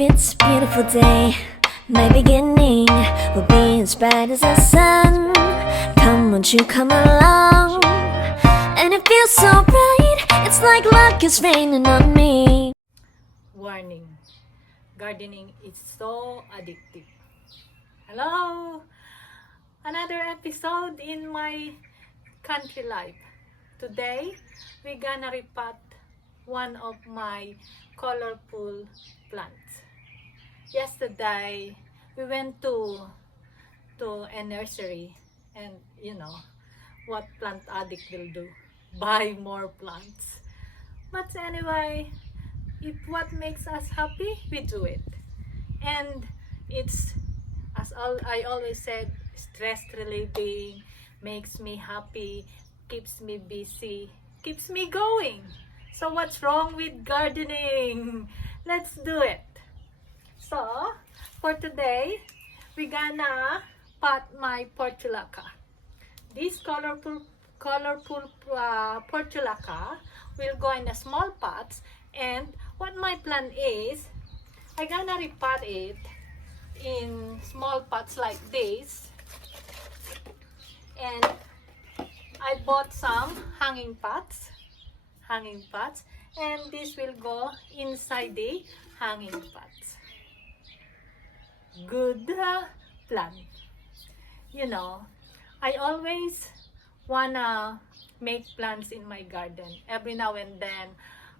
it's a beautiful day. My beginning will be as bright as the sun. Come, won't you come along? And it feels so bright, it's like luck is raining on me. Warning, gardening is so addictive. Hello! Another episode in my country life. Today, we're gonna repot one of my colorful plants. Yesterday, we went to a nursery, and you know what plant addict will do, buy more plants. But anyway, if what makes us happy, we do it. And it's, I always said, stress relieving, makes me happy, keeps me busy, keeps me going. So what's wrong with gardening? Let's do it. So for today, we're gonna pot my portulaca. This colorful portulaca will go in a small pots, and what my plan is, I'm gonna repot it in small pots like this, and I bought some hanging pots, and this will go inside the hanging pots. Good plan. You know, I always wanna make plants in my garden. Every now and then,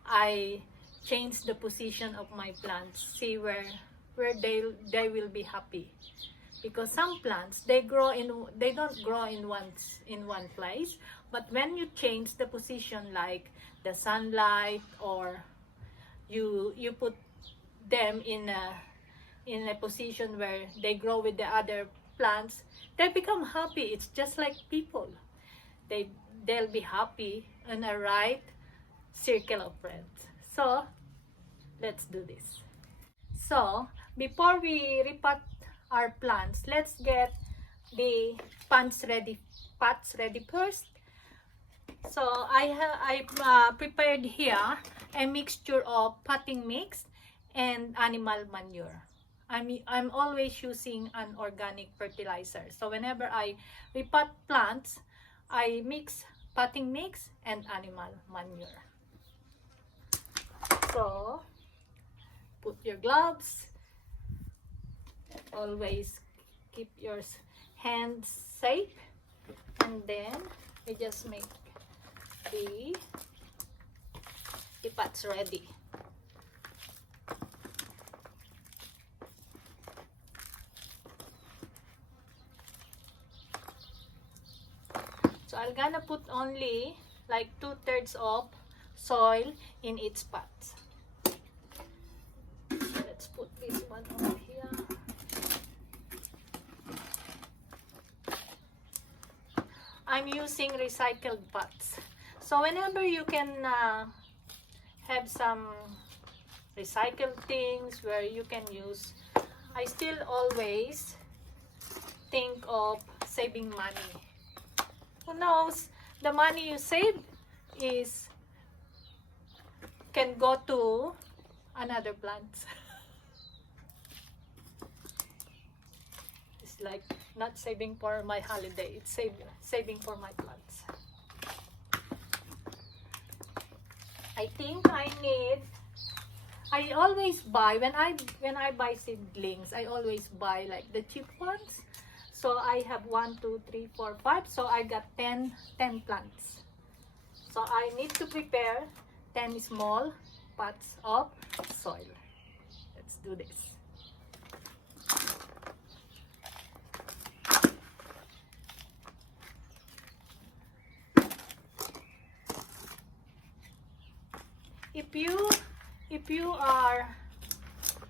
I change the position of my plants, see where they will be happy. Because some plants, they don't grow in one place, but when you change the position, like the sunlight, or you put them in a position where they grow with the other plants, they become happy. It's just like people. They'll be happy in a right circle of friends. So let's do this. So before we repot our plants, let's get the pots ready first. So I prepared here a mixture of potting mix and animal manure. I'm always using an organic fertilizer. So whenever I repot plants, I mix potting mix and animal manure. So put your gloves. Always keep your hands safe, and then we just make the pots ready. So I'm gonna put only like 2/3 of soil in each pot. Let's put this one over here. I'm using recycled pots. So whenever you can have some recycled things where you can use, I still always think of saving money. Who knows, the money you save can go to another plant. It's like not saving for my holiday, it's saving for my plants. I think I always buy, when I buy seedlings, I always buy like the cheap ones. So I have 1, 2, 3, 4, 5. So I got 10 plants. So I need to prepare 10 small pots of soil. Let's do this. If you are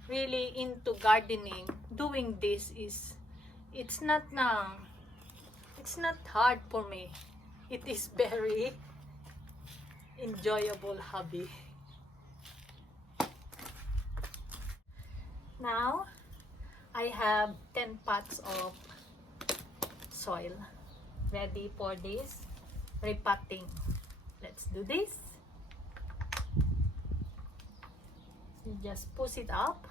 really into gardening, doing this it's not hard for me. It is very enjoyable hobby. Now I have 10 pots of soil ready for this repotting. Let's do this. You just push it up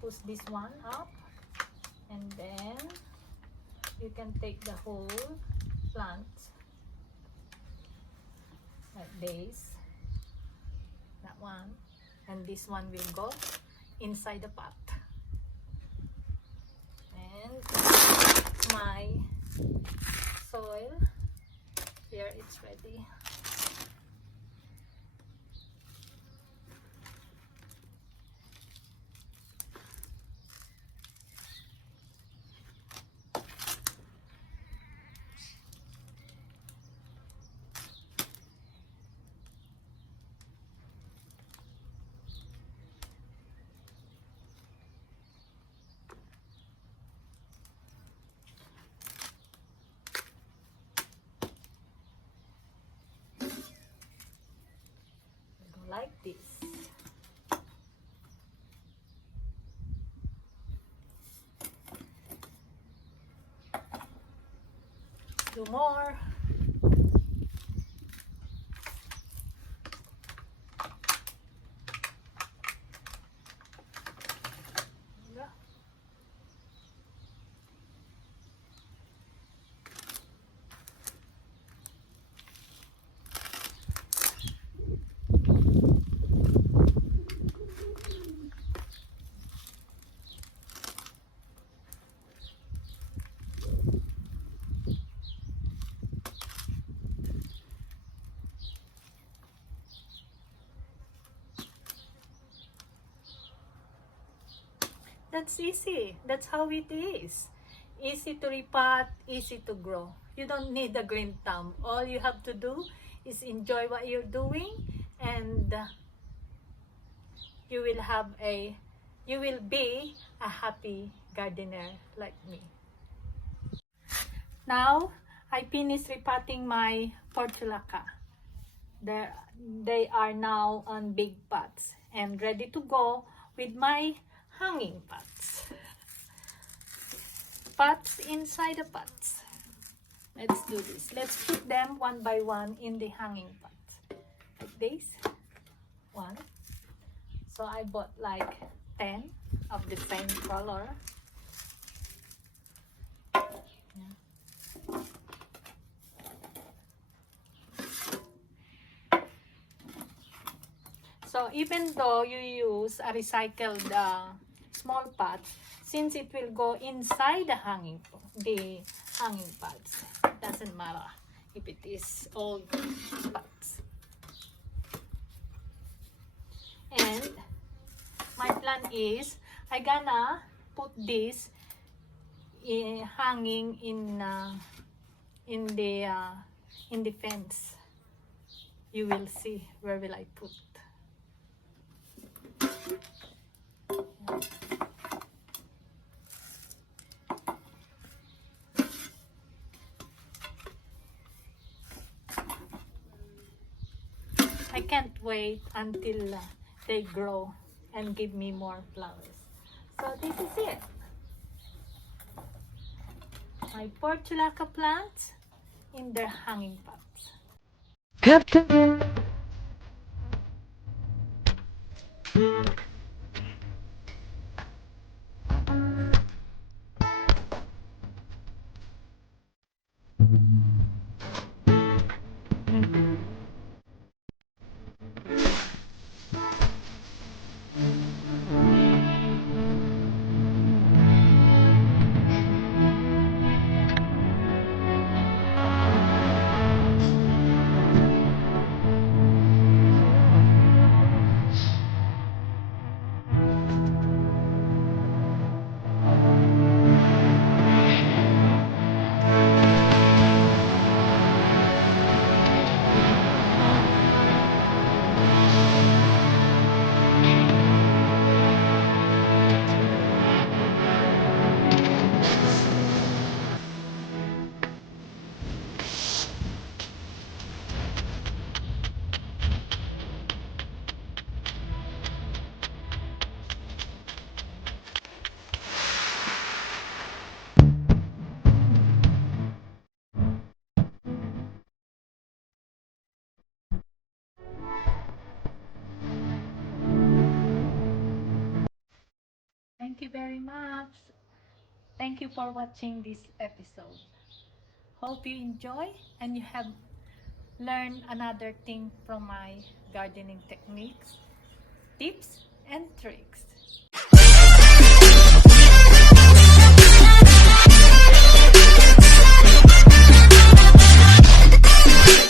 push this one up, and then you can take the whole plant like this. That one, and this one will go inside the pot. And my soil here, it's ready. Like this. Do more. Yeah. That's easy. That's how it is. Easy to repot, easy to grow. You don't need a green thumb. All you have to do is enjoy what you're doing, and you will be a happy gardener like me. Now, I finished repotting my portulaca. They are now on big pots and ready to go with my hanging pots. Pots inside the pots. Let's do this. Let's put them one by one in the hanging pots. Like this. One. So I bought like 10 of the same color. Yeah. So even though you use a recycled small pot, since it will go inside the hanging pots, it doesn't matter if it is old pots. And my plan is I gonna put this hanging in the fence. You will see where will I put. I can't wait until they grow and give me more flowers. So this is it. My portulaca plants in their hanging pots. Captain. Thank you very much. Thank you for watching this episode. Hope you enjoy and you have learned another thing from my gardening techniques, tips, and tricks.